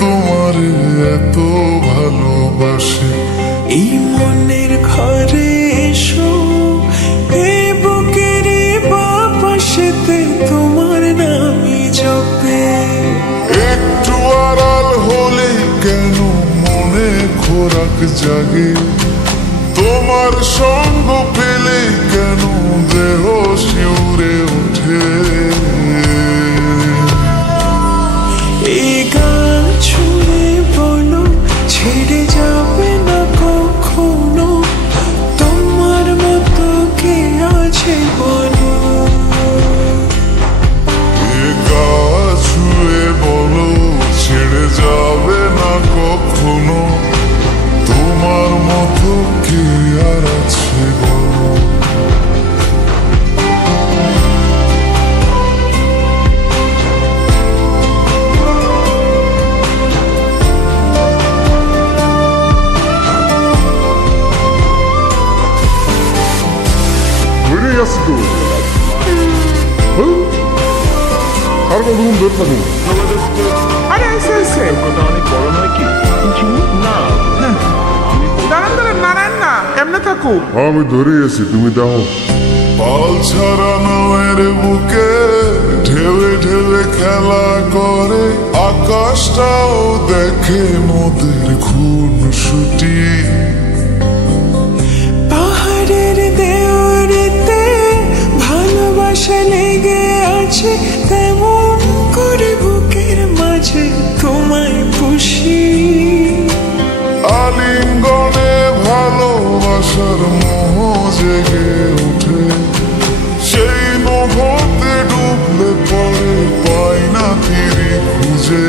তোমার এত ভালোবাসে। এই মনের ঘরে এসো, এই বুকের বাপাশেতে তোমার নামই জপে। একটু আড়াল হলে কেন মনে খোরাক জাগে, তোমার সঙ্গ পেলে কেন দেহ শিউরে ওঠে। এই গান ছুঁয়ে বলো ছেড়ে যাবে না কখনো, তোমার মতো কে আছে বলো। এই গান ছুঁয়ে বলো ছেড়ে যাবে না কখনো, তোমার মতো কে আর আছে বলো। আর কতক্ষণ ধরে থাকুন? আরে এসে এসে অনেক বড় নয় কি না? দাঁড়ান দাঁড়ান, নারায়ণ না, এমনি থাকো। আমি ধরে আছি, তুমি দাও। পাল ছাড়া নামের বুকে ঢেউে ঢেউে খেলা করে, আকাশটাও দেখে মোদের খুনসুটি। পাহাড়ের দেওয়ারিতে ভালোবাসা লেগে আছে, তেমন করে বুকের মাঝে তোমায় পুষি। আলিঙ্গনে ভালোবাসার মোহ জেগে ওঠে, সেই মোহতে ডুবলে পরে পাই না ফিরে খুঁজে।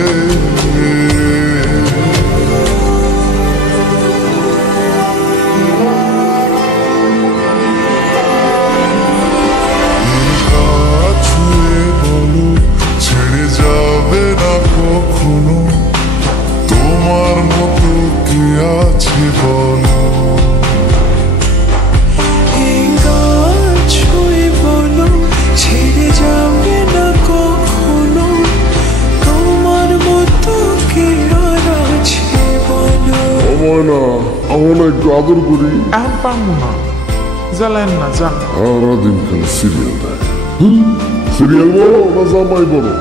ছুঁয়ে বলো ছেড়ে যাবে না কখনো, তোমার মতো কে আছে বলো। এই গান ছুঁয়ে বলো ছেড়ে যাবে না কখনো, তোমার মতো কে আর আছে বলো। আমার না, আমার একটু আদর করি। এখন পারবো না, জ্বালেন না, যান। সারাদিন খালি সিরিয়াল দেয়। সিরিয়াল বলো না জামাই বলো?